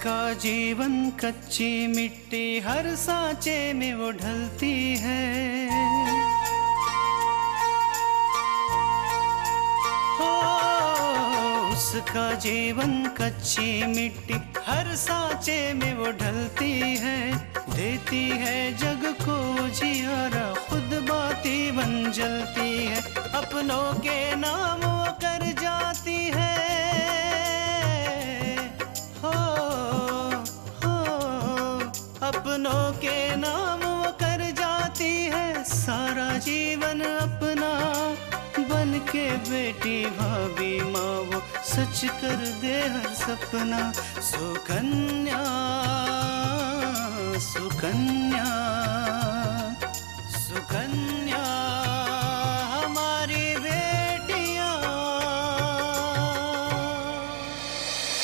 उसका जीवन कच्ची मिट्टी हर सांचे में वो ढलती है। हो उसका जीवन कच्ची मिट्टी हर सांचे में वो ढलती है। देती है जग को जियारा, खुद बाती बन जलती है। अपनों के नाम वो कर जाती है। अपनों के नाम वो कर जाती है। सारा जीवन अपना बन के बेटी भाभी माँ वो सच कर दे हर सपना। सुकन्या सुकन्या सुकन्या हमारी बेटियाँ।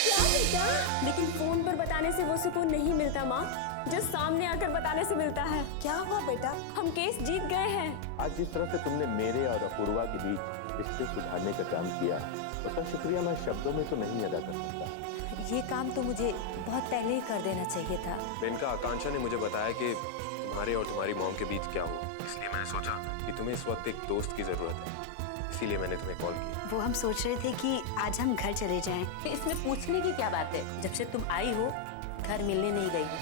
क्या बेटा? लेकिन फोन पर बताने से वो सुकून नहीं मिलता माँ, जो सामने आकर बताने से मिलता है। क्या हुआ बेटा? हम केस जीत गए हैं। आज जिस तरह से तुमने मेरे और अपूर्वा के बीच रिश्ते सुधारने का काम किया, उसका शुक्रिया मैं शब्दों में तो नहीं अदा कर सकता। ये काम तो मुझे बहुत पहले ही कर देना चाहिए था। मेनका, आकांक्षा ने मुझे बताया कि तुम्हारे और तुम्हारी मॉम के बीच क्या हुआ, इसलिए मैंने सोचा कि तुम्हें इस वक्त एक दोस्त की जरूरत है, इसीलिए मैंने तुम्हें कॉल किया। वो हम सोच रहे थे कि आज हम घर चले जाएं। इसमें पूछने की क्या बात है? जब से तुम आई हो घर मिलने नहीं गई हो।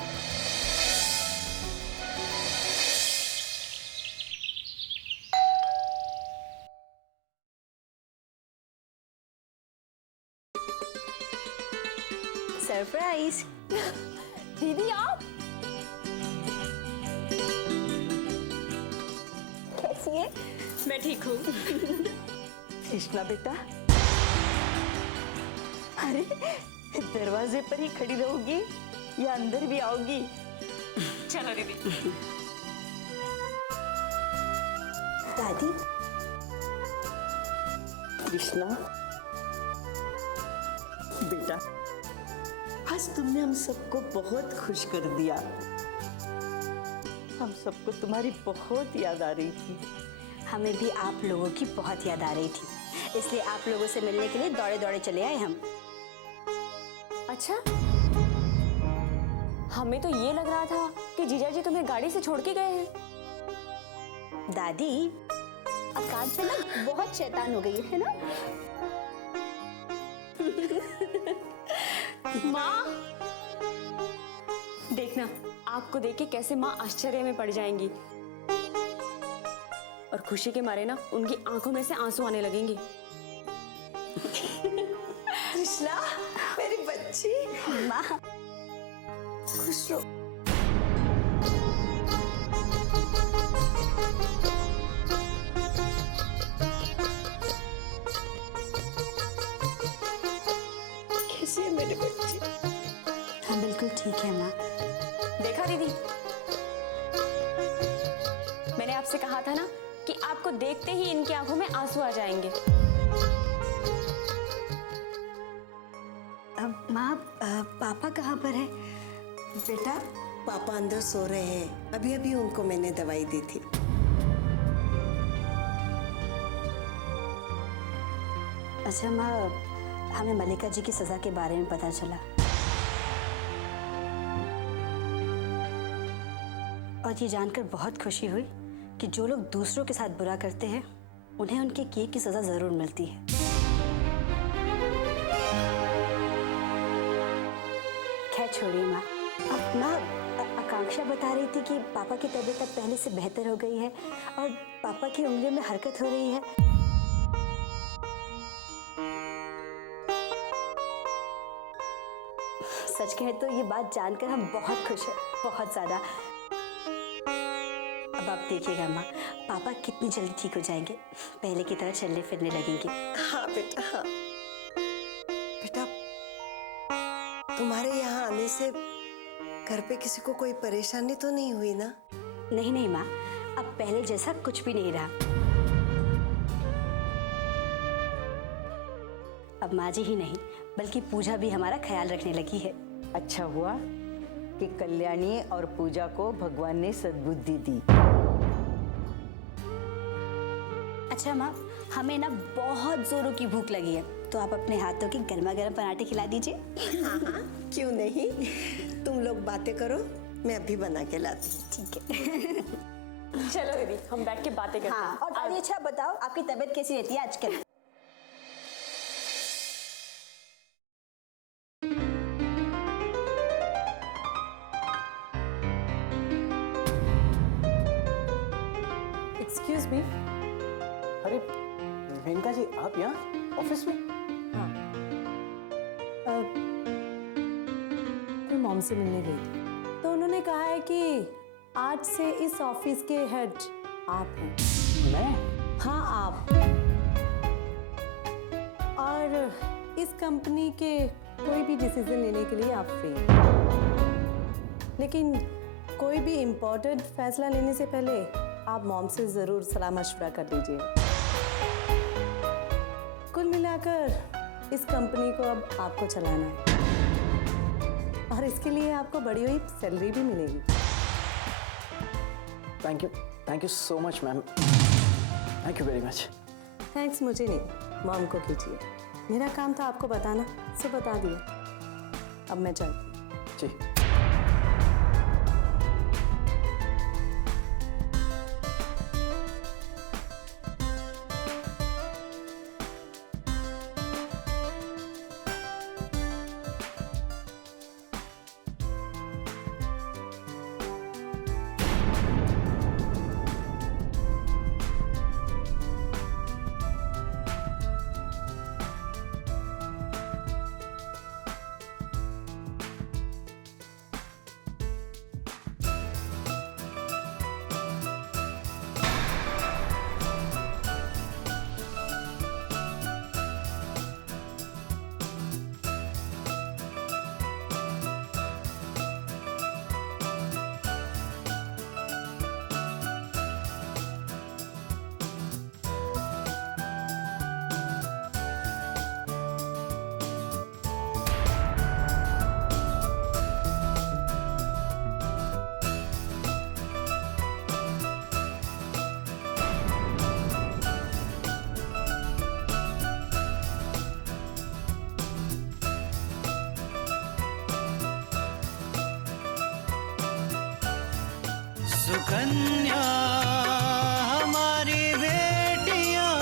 सरप्राइज। दीदी आप कैसी है? मैं ठीक हूँ। कृष्णा बेटा, अरे दरवाजे पर ही खड़ी रहोगी या अंदर भी आओगी? चलो दीदी। दादी, कृष्णा बेटा, आज तुमने हम सबको बहुत खुश कर दिया। हम सबको तुम्हारी बहुत याद आ रही थी। हमें भी आप लोगों की बहुत याद आ रही थी, इसलिए आप लोगों से मिलने के लिए दौड़े दौड़े चले आए हम। अच्छा, हमें तो ये लग रहा था कि जीजा जी तुम्हें गाड़ी से छोड़ के गए हैं। दादी, आकांक्षा ना बहुत शैतान हो गई है ना? माँ देखना, आपको देख के कैसे माँ आश्चर्य में पड़ जाएंगी और खुशी के मारे ना उनकी आंखों में से आंसू आने लगेंगे। कृष्णा मेरी बच्ची, माँ खुश रहो। कैसी है मेरी बच्ची? हाँ बिल्कुल ठीक है माँ। देखा दीदी, मैंने आपसे कहा था ना कि आपको देखते ही इनकी आंखों में आंसू आ जाएंगे। माँ, पापा कहाँ पर है? बेटा, पापा अंदर सो रहे हैं। अभी अभी उनको मैंने दवाई दी थी। अच्छा माँ, हमें मल्लिका जी की सजा के बारे में पता चला और ये जानकर बहुत खुशी हुई कि जो लोग दूसरों के साथ बुरा करते हैं उन्हें उनके किए की सजा जरूर मिलती है। खैर छोड़िए माँ। अब माँ, आकांक्षा बता रही थी कि पापा की तबीयत अब पहले से बेहतर हो गई है और पापा की उंगलियों में हरकत हो रही है। सच कहें तो ये बात जानकर हम बहुत खुश हैं, बहुत ज्यादा। अब आप देखिएगा माँ, पापा कितनी जल्दी ठीक हो जाएंगे, पहले की तरह चलने फिरने लगेंगे। हाँ बेटा, हाँ बेटा, तुम्हारे यहाँ आने से घर पे किसी को कोई परेशानी तो नहीं हुई ना? नहीं नहीं माँ, अब पहले जैसा कुछ भी नहीं रहा। अब माँ जी ही नहीं बल्कि पूजा भी हमारा ख्याल रखने लगी है। अच्छा हुआ कि कल्याणी और पूजा को भगवान ने सद्बुद्धि दी। अच्छा माँ, हमें ना बहुत जोरों की भूख लगी है, तो आप अपने हाथों के गर्मा गर्म पराठे खिला दीजिए। हाँ हाँ क्यों नहीं, तुम लोग बातें करो, मैं अभी बना के लाती हूँ। ठीक है। चलो दीदी हम बैठ के बातें करते हाँ, हैं। और दादी अच्छा बताओ आपकी तबीयत कैसी रहती है आजकल? Excuse me. अरे मेनका जी, आप यहाँ ऑफिस में? हाँ, मैं मॉम से मिलने गई थी, तो उन्होंने कहा है कि आज से इस ऑफिस के हेड आप हैं। मैं? हाँ, आप। और इस कंपनी के कोई भी डिसीजन लेने के लिए आप फ्री हैं। लेकिन कोई भी इम्पोर्टेंट फैसला लेने से पहले आप मॉम से ज़रूर सलाह मशवरा कर लीजिए। कुल मिलाकर इस कंपनी को अब आपको चलाना है, और इसके लिए आपको बढ़ी हुई सैलरी भी मिलेगी। Thank you so much ma'am, thank you very much. Thanks मुझे नहीं, मॉम को कीजिए। मेरा काम था आपको बताना, सो बता दिया। अब मैं चलती हूँ। जी। सुकन्या हमारी बेटियां,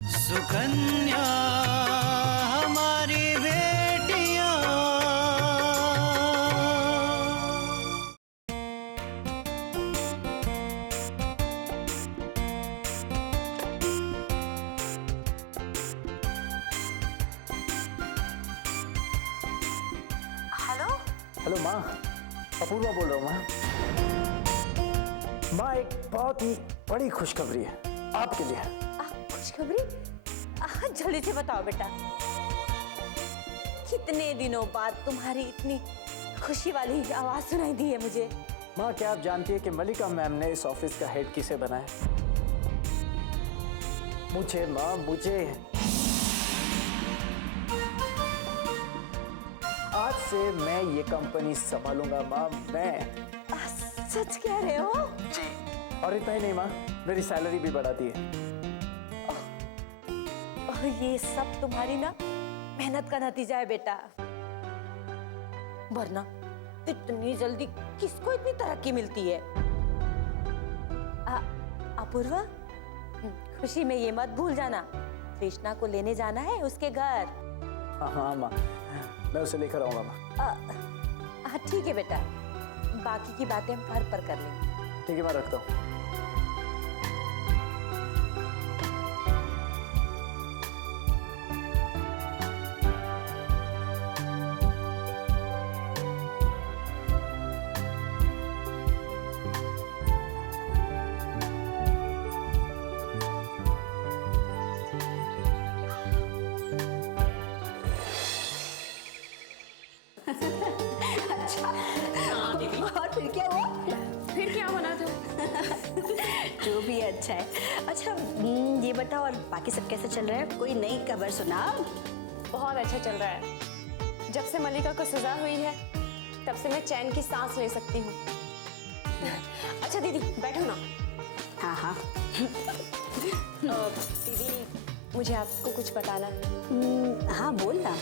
सुकन्या हमारी बेटियां। हेलो माँ, अपूर्वा बोल रहा हूँ माँ। माँ, एक बहुत ही बड़ी खुशखबरी है आपके लिए। खुशखबरी? जल्दी से बताओ बेटा। कितने दिनों बाद तुम्हारी इतनी खुशी वाली आवाज सुनाई दी है मुझे। माँ, क्या आप जानती है कि मलिका मैम ने इस ऑफिस का हेड किसे बनाया? मुझे माँ, मुझे। आज से मैं ये कंपनी संभालूंगा माँ, मैं। सच कह रहे हो? जी। और इतना ही नहीं माँ, मेरी सैलरी भी बढ़ा दी है। और ये सब तुम्हारी ना मेहनत का नतीजा है बेटा, वरना इतनी जल्दी किसको इतनी तरक्की मिलती है। अपूर्वा, खुशी में ये मत भूल जाना, कृष्णा को लेने जाना है उसके घर। हाँ माँ, मैं उसे लेकर आऊंगा माँ। ठीक है बेटा, बाकी की बातें हम घर पर कर लेंगे। ठीक है, मैं रखता हूँ। अच्छा, और फिर क्या हुआ? फिर क्या होना था? अच्छा है। अच्छा ये बताओ, और बाकी सब कैसे चल रहा है? कोई नई खबर सुना? बहुत अच्छा चल रहा है। जब से मलिका को सजा हुई है तब से मैं चैन की सांस ले सकती हूँ। अच्छा दीदी बैठो ना। हाँ हाँ। दीदी मुझे आपको कुछ बताना है। हाँ बोल ना।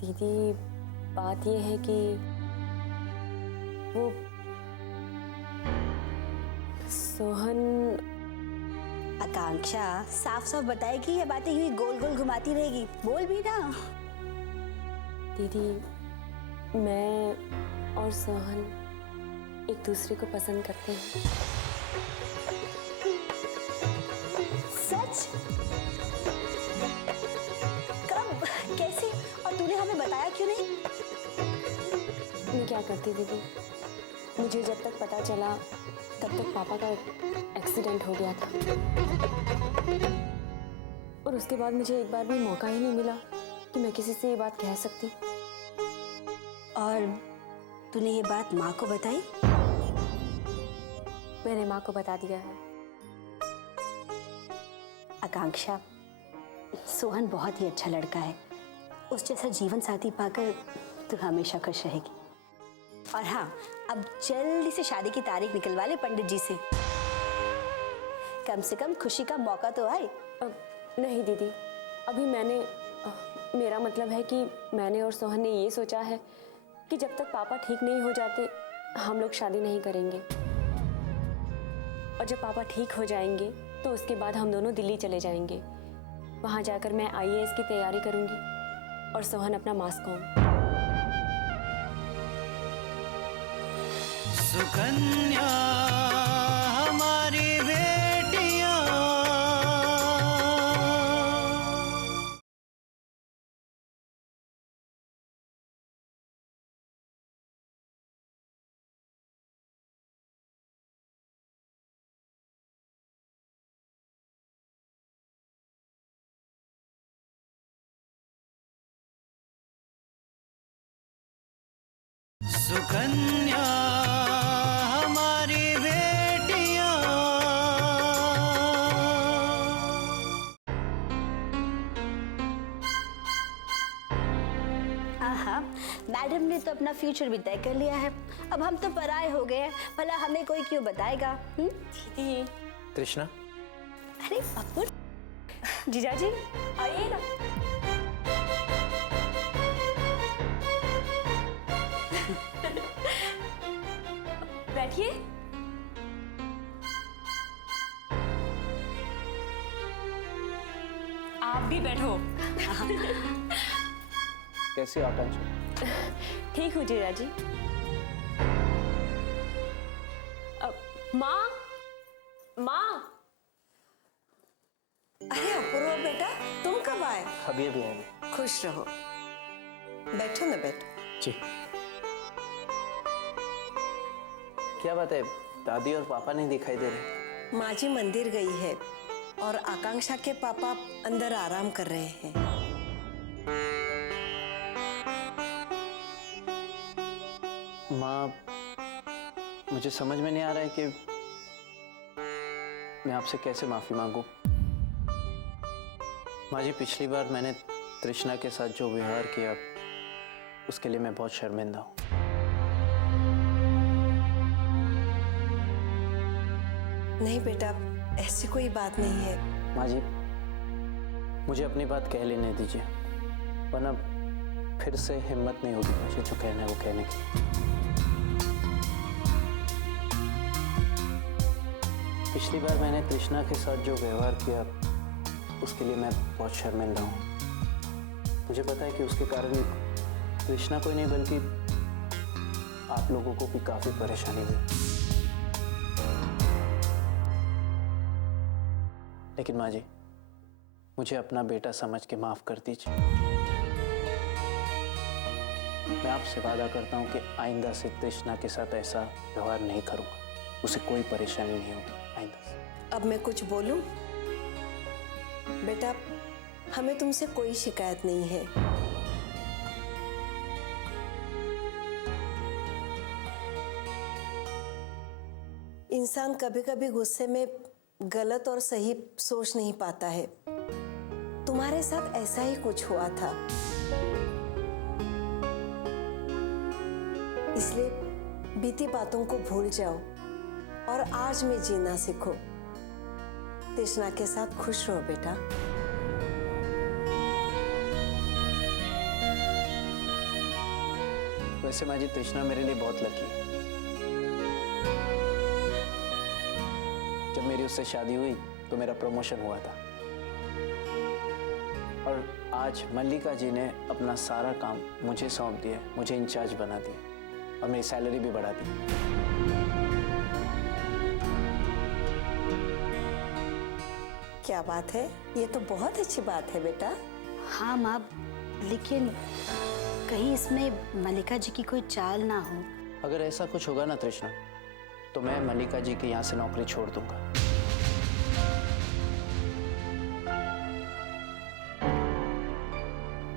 दीदी बात ये है कि वो सोहन। आकांक्षा साफ साफ बताएगी या बातें यूं गोल गोल घुमाती रहेगी? बोल भी ना। दीदी मैं और सोहन एक दूसरे को पसंद करते हैं। सच? कब? कैसे? और तूने हमें बताया क्यों नहीं? मैं क्या करती दीदी, मुझे जब तक पता चला तब तक पापा का एक्सीडेंट हो गया था और उसके बाद मुझे एक बार भी मौका ही नहीं मिला कि मैं किसी से ये बात कह सकती। और तूने ये बात माँ को बताई? मैंने माँ को बता दिया है। आकांक्षा, सोहन बहुत ही अच्छा लड़का है। उस जैसा जीवन साथी पाकर तू हमेशा खुश रहेगी। और हाँ, अब जल्दी से शादी की तारीख निकलवा ले पंडित जी से। कम से कम खुशी का मौका तो आए। नहीं दीदी, अभी मेरा मतलब है कि मैंने और सोहन ने ये सोचा है कि जब तक पापा ठीक नहीं हो जाते हम लोग शादी नहीं करेंगे। और जब पापा ठीक हो जाएंगे तो उसके बाद हम दोनों दिल्ली चले जाएंगे। वहाँ जाकर मैं IAS की तैयारी करूँगी और सोहन अपना मास कॉम। सुकन्या हमारी बेटियां। सुकन्या हमारी बेटियां। आहा, मैडम ने तो अपना फ्यूचर भी तय कर लिया है। अब हम तो पराए हो गए हैं, भला हमें कोई क्यों बताएगा? दीदी। तृष्णा, अरे पप्पू, जीजाजी आइए ना। बैठिए। आप भी बैठो। कैसी हो आकांक्षा? ठीक हूँ जीजाजी। माँ, माँ। अरे अपूर्वा बेटा, तुम कब आए? अभी अभी आएंगे। खुश रहो, बैठो ना बेटा। जी। क्या बात है, दादी और पापा नहीं दिखाई दे रहे? माँ जी मंदिर गई है और आकांक्षा के पापा अंदर आराम कर रहे हैं। माँ, मुझे समझ में नहीं आ रहा है कि मैं आपसे कैसे माफी मांगू। माँ जी, पिछली बार मैंने तृष्णा के साथ जो व्यवहार किया उसके लिए मैं बहुत शर्मिंदा हूँ। नहीं बेटा, ऐसी कोई बात नहीं है। माँ जी, मुझे अपनी बात कह लेने दीजिए, वरना फिर से हिम्मत नहीं होगी मुझे जो कहना है वो कहने की। पिछली बार मैंने तृष्णा के साथ जो व्यवहार किया उसके लिए मैं बहुत शर्मिंदा हूँ। मुझे पता है कि उसके कारण तृष्णा को ही नहीं बल्कि आप लोगों को भी काफी परेशानी हुई। लेकिन माँ जी, मुझे अपना बेटा समझ के माफ कर दीजिए। मैं आपसे वादा करता हूँ कि आइंदा से तृष्णा के साथ ऐसा व्यवहार नहीं करूँगा, उसे कोई परेशानी नहीं होगी आइंदा से। अब मैं कुछ बोलूं? बेटा, हमें तुमसे कोई शिकायत नहीं है। इन इंसान कभी कभी गुस्से में गलत और सही सोच नहीं पाता है। तुम्हारे साथ ऐसा ही कुछ हुआ था, इसलिए बीती बातों को भूल जाओ और आज में जीना सीखो। तृष्णा के साथ खुश रहो बेटा। वैसे माँ जी, तृष्णा मेरे लिए बहुत लकी है। जब मेरी उससे शादी हुई तो मेरा प्रमोशन हुआ था, और आज मल्लिका जी ने अपना सारा काम मुझे सौंप दिया, मुझे इंचार्ज बना दिया और मेरी सैलरी भी बढ़ा दी। क्या बात है, ये तो बहुत अच्छी बात है बेटा। हाँ माँ, लेकिन कहीं इसमें मल्लिका जी की कोई चाल ना हो। अगर ऐसा कुछ होगा ना तृष्णा, तो मैं मल्लिका जी के यहाँ से नौकरी छोड़ दूंगा।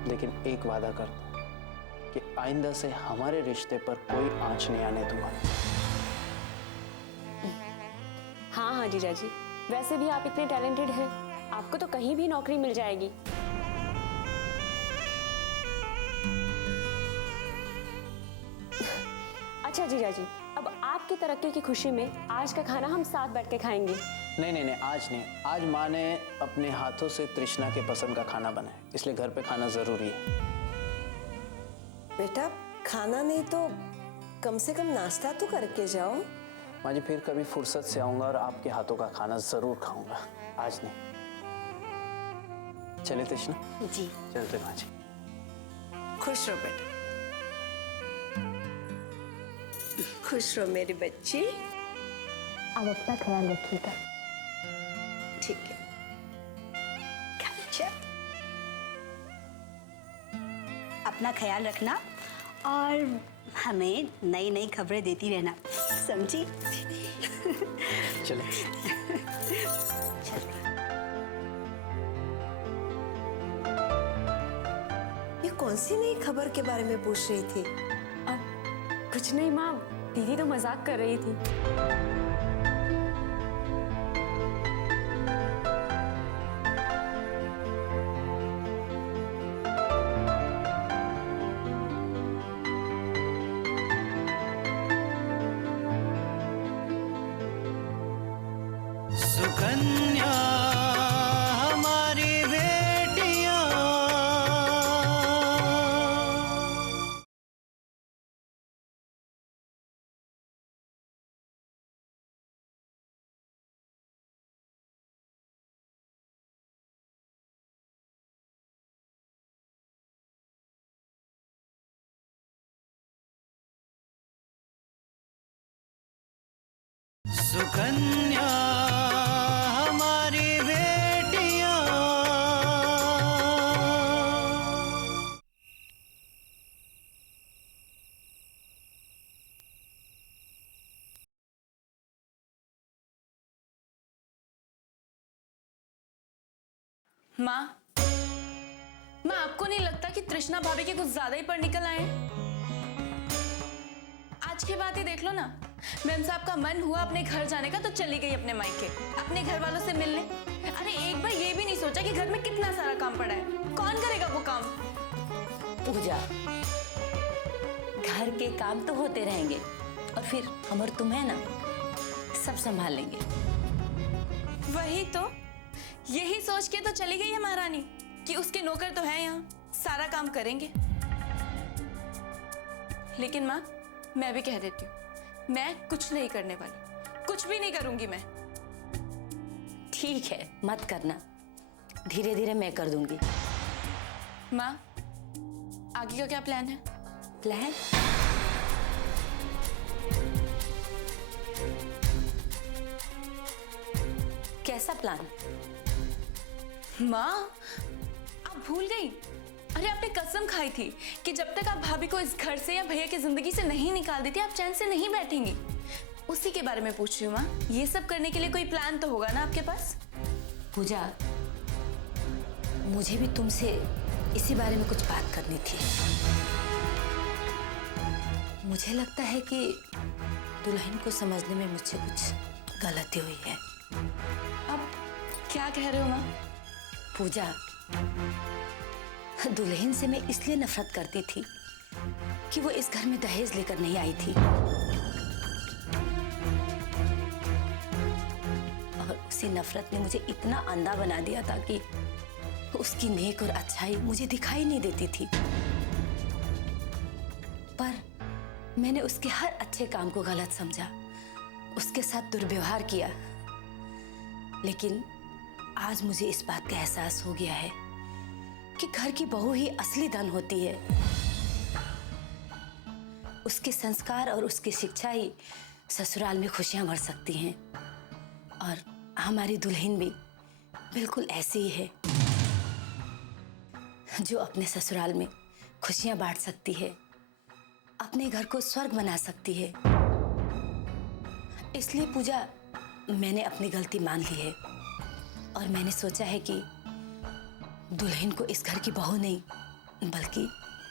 लेकिन एक वादा करता हूँ कि आइंदा से हमारे रिश्ते पर कोई आंच नहीं आने दूंगा। हाँ हाँ जीजा जी, वैसे भी आप इतने टैलेंटेड हैं, आपको तो कहीं भी नौकरी मिल जाएगी। अच्छा जीजा जी, अब आपकी तरक्की की खुशी में आज का खाना हम साथ बैठ के खाएंगे। नहीं नहीं नहीं, आज नहीं। आज माँ ने अपने हाथों से तृष्णा के पसंद का खाना बनाया, इसलिए घर पे खाना जरूरी है। बेटा खाना नहीं तो कम से कम नाश्ता तो करके जाओ। माँ जी, फिर कभी फुर्सत से आऊंगा और आपके हाथों का खाना जरूर खाऊंगा, आज नहीं। चलिए तृष्णा जी चलते माँ जी। खुश रहो बेटा, खुश रहो मेरी बच्ची। अब अपना ख्याल रखिएगा। ठीक है। अपना ख्याल रखना और हमें नई नई खबरें देती रहना, समझी? चलिए। ये कौन सी नई खबर के बारे में पूछ रही थी? कुछ नहीं माँ, दीदी तो मजाक कर रही थी। सुकन्या हमारी बेटियां, सुकन्या हमारी बेटियां। माँ, आपको नहीं लगता कि तृष्णा भाभी के कुछ ज्यादा ही पर निकल आए? आज की बात ही देख लो ना, मैम साहब का मन हुआ अपने घर जाने का तो चली गई अपने मायके, अपने घर वालों से मिलने। अरे एक बार ये भी नहीं सोचा कि घर में कितना सारा काम पड़ा है, कौन करेगा वो काम? पूजा, घर के काम तो होते रहेंगे और फिर हम और तुम है ना, सब संभाल लेंगे। वही तो, यही सोच के तो चली गई है महारानी कि उसके नौकर तो है यहाँ, सारा काम करेंगे। लेकिन माँ, मैं भी कह देती हूँ, मैं कुछ नहीं करने वाली, कुछ भी नहीं करूंगी मैं। ठीक है, मत करना, धीरे धीरे मैं कर दूंगी। माँ, आगे का क्या प्लान है? प्लान? कैसा प्लान? माँ, आप भूल गई? अरे आपने कसम खाई थी कि जब तक आप भाभी को इस घर से या भैया की जिंदगी से नहीं निकाल देती, आप चैन से नहीं बैठेंगी। उसी के बारे में पूछ रही हूँ माँ, ये सब करने के लिए कोई प्लान तो होगा ना आपके पास? पूजा, मुझे भी तुमसे इसी बारे में कुछ बात करनी थी। मुझे लगता है कि दुल्हन को समझने में मुझसे कुछ गलती हुई है। अब क्या कह रहे हो माँ? पूजा, दुल्हन से मैं इसलिए नफरत करती थी कि वो इस घर में दहेज लेकर नहीं आई थी, और उसी नफरत ने मुझे इतना अंधा बना दिया था कि उसकी नेक और अच्छाई मुझे दिखाई नहीं देती थी। पर मैंने उसके हर अच्छे काम को गलत समझा, उसके साथ दुर्व्यवहार किया। लेकिन आज मुझे इस बात का एहसास हो गया है कि घर की बहू ही असली धन होती है। उसके संस्कार और उसकी शिक्षा ही ससुराल में खुशियां भर सकती हैं, और हमारी दुल्हन भी बिल्कुल ऐसी ही है, जो अपने ससुराल में खुशियां बांट सकती है, अपने घर को स्वर्ग बना सकती है। इसलिए पूजा, मैंने अपनी गलती मान ली है, और मैंने सोचा है कि दुल्हन को इस घर की बहू नहीं बल्कि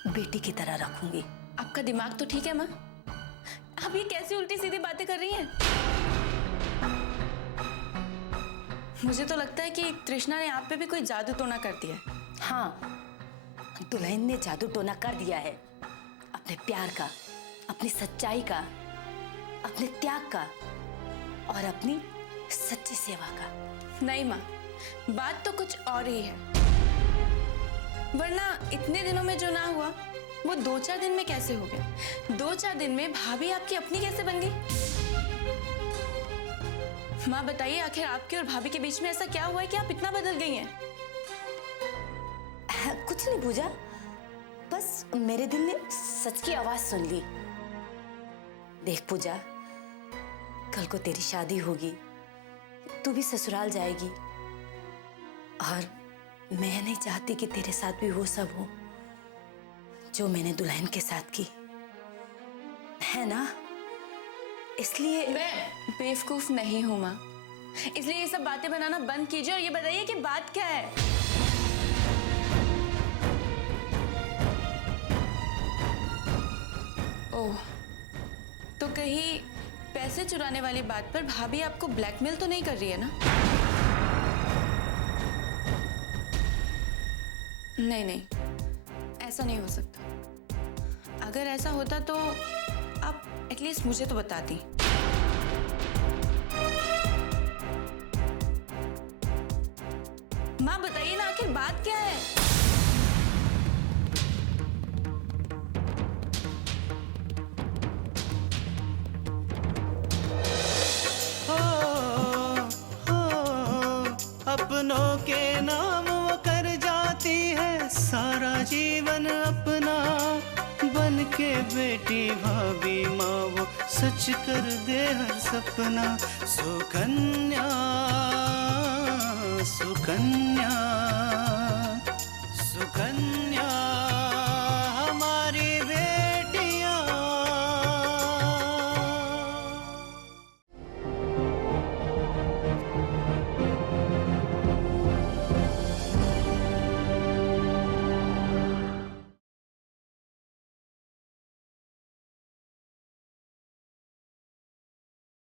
बेटी की तरह रखूंगी। आपका दिमाग तो ठीक है माँ? आप ये कैसी उल्टी सीधी बातें कर रही हैं? मुझे तो लगता है कि तृष्णा ने आप पे भी कोई जादू टोना कर दिया है। हाँ, दुल्हन ने जादू टोना कर दिया है, अपने प्यार का, अपनी सच्चाई का, अपने त्याग का और अपनी सच्ची सेवा का। नहीं माँ, बात तो कुछ और ही है। वरना इतने दिनों में जो ना हुआ वो 2-4 दिन में कैसे हो गया? 2-4 दिन में भाभी आपकी अपनी कैसे बन गई? माँ बताइए, आखिर आपके और भाभी के बीच में ऐसा क्या हुआ है कि आप इतना बदल गई हैं? कुछ नहीं पूजा, बस मेरे दिल ने सच की आवाज सुन ली। देख पूजा, कल को तेरी शादी होगी, तू भी ससुराल जाएगी, और मैं नहीं चाहती कि तेरे साथ भी वो सब हो जो मैंने दुल्हन के साथ की, है ना? इसलिए मैं बेवकूफ नहीं हूं माँ, इसलिए ये सब बातें बनाना बंद कीजिए और ये बताइए कि बात क्या है। ओह, तो कहीं पैसे चुराने वाली बात पर भाभी आपको ब्लैकमेल तो नहीं कर रही है ना? नहीं नहीं, ऐसा नहीं हो सकता। अगर ऐसा होता तो आप एटलीस्ट मुझे तो बताती। माँ बताइए ना, आखिर बात क्या है? अपनों के नाम वो कर जाती है सारा जीवन अपना, बन के बेटी भाभी माँ वो सच कर दे हर सपना। सुगन